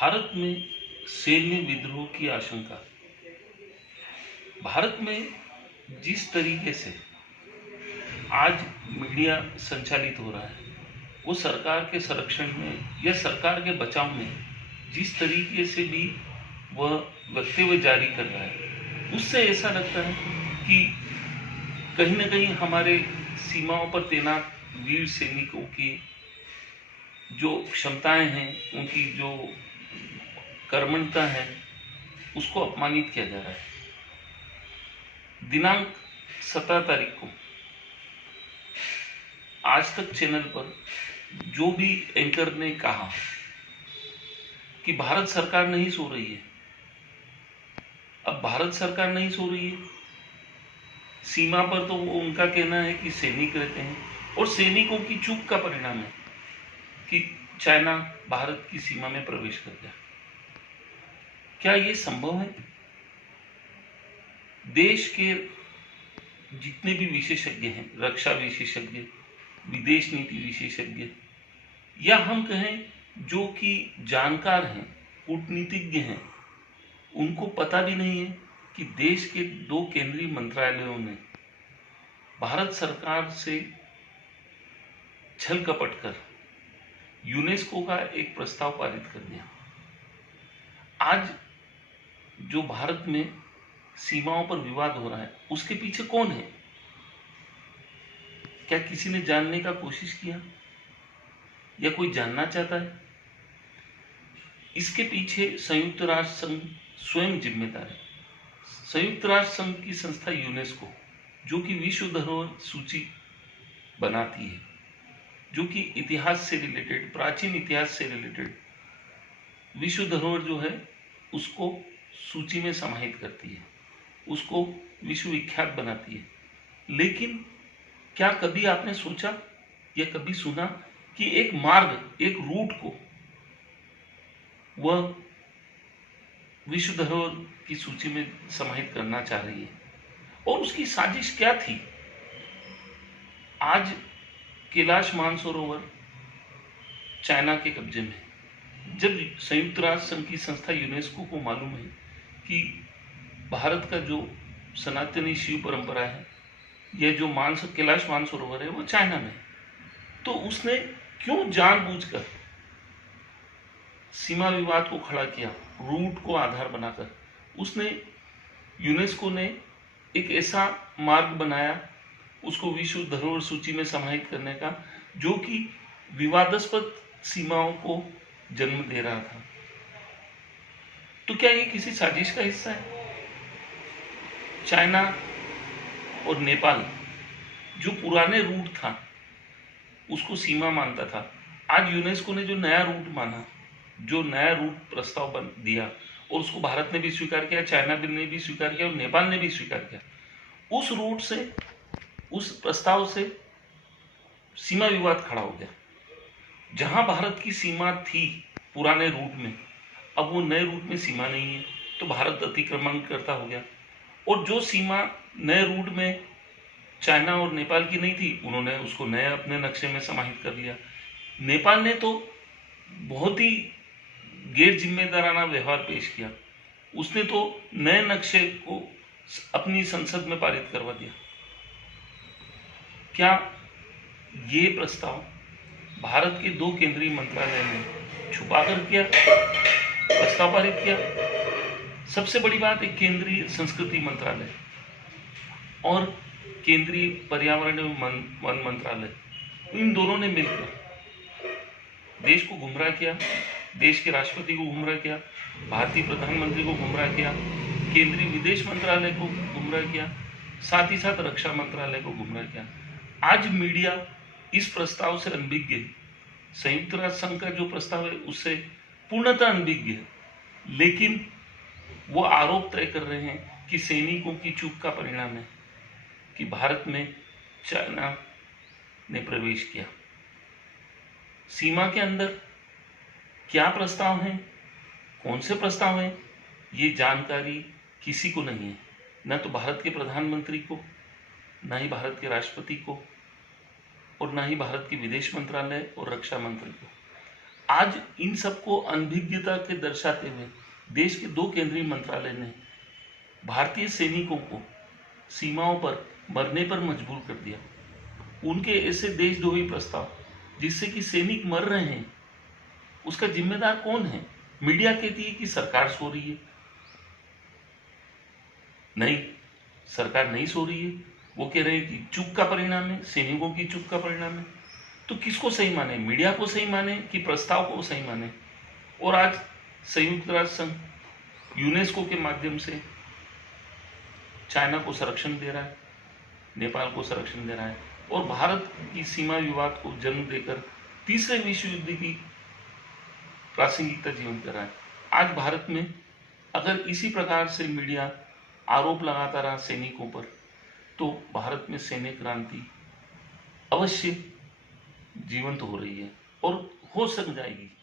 भारत में सैन्य विद्रोह की आशंका। भारत में जिस तरीके से आज मीडिया संचालित हो रहा है, वो सरकार के संरक्षण में या सरकार के बचाव में जिस तरीके से भी वह वक्तव्य जारी कर रहा है, उससे ऐसा लगता है कि कहीं ना कहीं हमारे सीमाओं पर तैनात वीर सैनिकों की जो क्षमताएं हैं, उनकी जो कर्मठता है, उसको अपमानित किया जा रहा है। दिनांक 17 तारीख को आज तक चैनल पर जो भी एंकर ने कहा कि भारत सरकार नहीं सो रही है। अब भारत सरकार नहीं सो रही है, सीमा पर तो वो उनका कहना है कि सैनिक रहते हैं और सैनिकों की चूक का परिणाम है कि चाइना भारत की सीमा में प्रवेश कर गया। क्या ये संभव है? देश के जितने भी विशेषज्ञ हैं, रक्षा विशेषज्ञ, विदेश नीति विशेषज्ञ, या हम कहें जो कि जानकार हैं, कूटनीतिज्ञ हैं, उनको पता भी नहीं है कि देश के 2 केंद्रीय मंत्रालयों ने भारत सरकार से छल कपट कर यूनेस्को का एक प्रस्ताव पारित कर दिया। आज जो भारत में सीमाओं पर विवाद हो रहा है, उसके पीछे कौन है? क्या किसी ने जानने का कोशिश किया या कोई जानना चाहता है? इसके पीछे संयुक्त राष्ट्र संघ स्वयं जिम्मेदार है। संयुक्त राष्ट्र संघ की संस्था यूनेस्को, जो कि विश्व धरोहर सूची बनाती है, जो कि इतिहास से रिलेटेड, प्राचीन इतिहास से रिलेटेड विश्व धरोहर जो है उसको सूची में समाहित करती है, उसको विश्वविख्यात बनाती है। लेकिन क्या कभी आपने सोचा या कभी सुना कि एक मार्ग, एक रूट को वह विश्व धरोहर की सूची में समाहित करना चाह रही है? और उसकी साजिश क्या थी? आज कैलाश मानसरोवर चाइना के कब्जे में। जब संयुक्त राष्ट्र संघ की संस्था यूनेस्को को मालूम है कि भारत का जो सनातनी शिव परंपरा है, यह जो कैलाश मानसरोवर है वो चाइना में, तो उसने क्यों जानबूझकर सीमा विवाद को खड़ा किया, रूट को आधार बनाकर? उसने, यूनेस्को ने एक ऐसा मार्ग बनाया उसको विश्व धरोहर सूची में समाहित करने का, जो कि विवादास्पद सीमाओं को जन्म दे रहा था। तो क्या ये किसी साजिश का हिस्सा है? चाइना और नेपाल जो पुराने रूट था उसको सीमा मानता था, आज यूनेस्को ने जो नया रूट माना, जो नया रूट प्रस्ताव दिया, और उसको भारत ने भी स्वीकार किया, चाइना ने भी स्वीकार किया और नेपाल ने भी स्वीकार किया, उस रूट से, उस प्रस्ताव से सीमा विवाद खड़ा हो गया। जहां भारत की सीमा थी पुराने रूट में, अब वो नए रूट में सीमा नहीं है, तो भारत अतिक्रमण करता हो गया। और जो सीमा नए रूट में चाइना और नेपाल की नहीं थी, उन्होंने उसको नए अपने नक्शे में समाहित कर लिया। नेपाल ने तो बहुत ही गैर जिम्मेदाराना व्यवहार पेश किया, उसने तो नए नक्शे को अपनी संसद में पारित करवा दिया। क्या ये प्रस्ताव भारत के 2 केंद्रीय मंत्रालय ने छुपाकर किया, प्रस्ताव पारित किया? सबसे बड़ी बात, एक केंद्रीय संस्कृति मंत्रालय और केंद्रीय पर्यावरण एवं वन मंत्रालय, इन दोनों ने मिलकर देश को गुमराह किया, देश के राष्ट्रपति को गुमराह किया, भारतीय प्रधानमंत्री को गुमराह किया, केंद्रीय विदेश मंत्रालय को गुमराह किया, साथ ही साथ रक्षा मंत्रालय को गुमराह किया। आज मीडिया इस प्रस्ताव से अनभिज्ञ है, संयुक्त राष्ट्र संघ का जो प्रस्ताव है उससे पूर्णतः अनभिज्ञ है, लेकिन वो आरोप तय कर रहे हैं कि सैनिकों की चूक का परिणाम है कि भारत में चाइना ने प्रवेश किया। सीमा के अंदर क्या प्रस्ताव हैं, कौन से प्रस्ताव हैं, ये जानकारी किसी को नहीं है, न तो भारत के प्रधानमंत्री को, न ही भारत के राष्ट्रपति को, और न ही भारत के विदेश मंत्रालय और रक्षा मंत्री को। आज इन सबको अनभिज्ञता के दर्शाते हुए देश के दो केंद्रीय मंत्रालय ने भारतीय सैनिकों को सीमाओं पर मरने पर मजबूर कर दिया। उनके ऐसे देशद्रोही प्रस्ताव जिससे कि सैनिक मर रहे हैं, उसका जिम्मेदार कौन है? मीडिया कहती है कि सरकार सो रही है। नहीं, सरकार नहीं सो रही है। वो कह रहे हैं कि चूक का परिणाम है, सैनिकों की चूक का परिणाम है। तो किसको सही माने? मीडिया को सही माने कि प्रस्ताव को सही माने? और आज संयुक्त राष्ट्र संघ यूनेस्को के माध्यम से चाइना को संरक्षण दे रहा है, नेपाल को संरक्षण दे रहा है और भारत की सीमा विवाद को जन्म देकर तीसरे विश्व युद्ध की प्रासंगिकता जीवन कर रहा है। आज भारत में अगर इसी प्रकार से मीडिया आरोप लगाता रहा सैनिकों पर, तो भारत में सैन्य क्रांति अवश्य जीवंत हो रही है और हो सक जाएगी।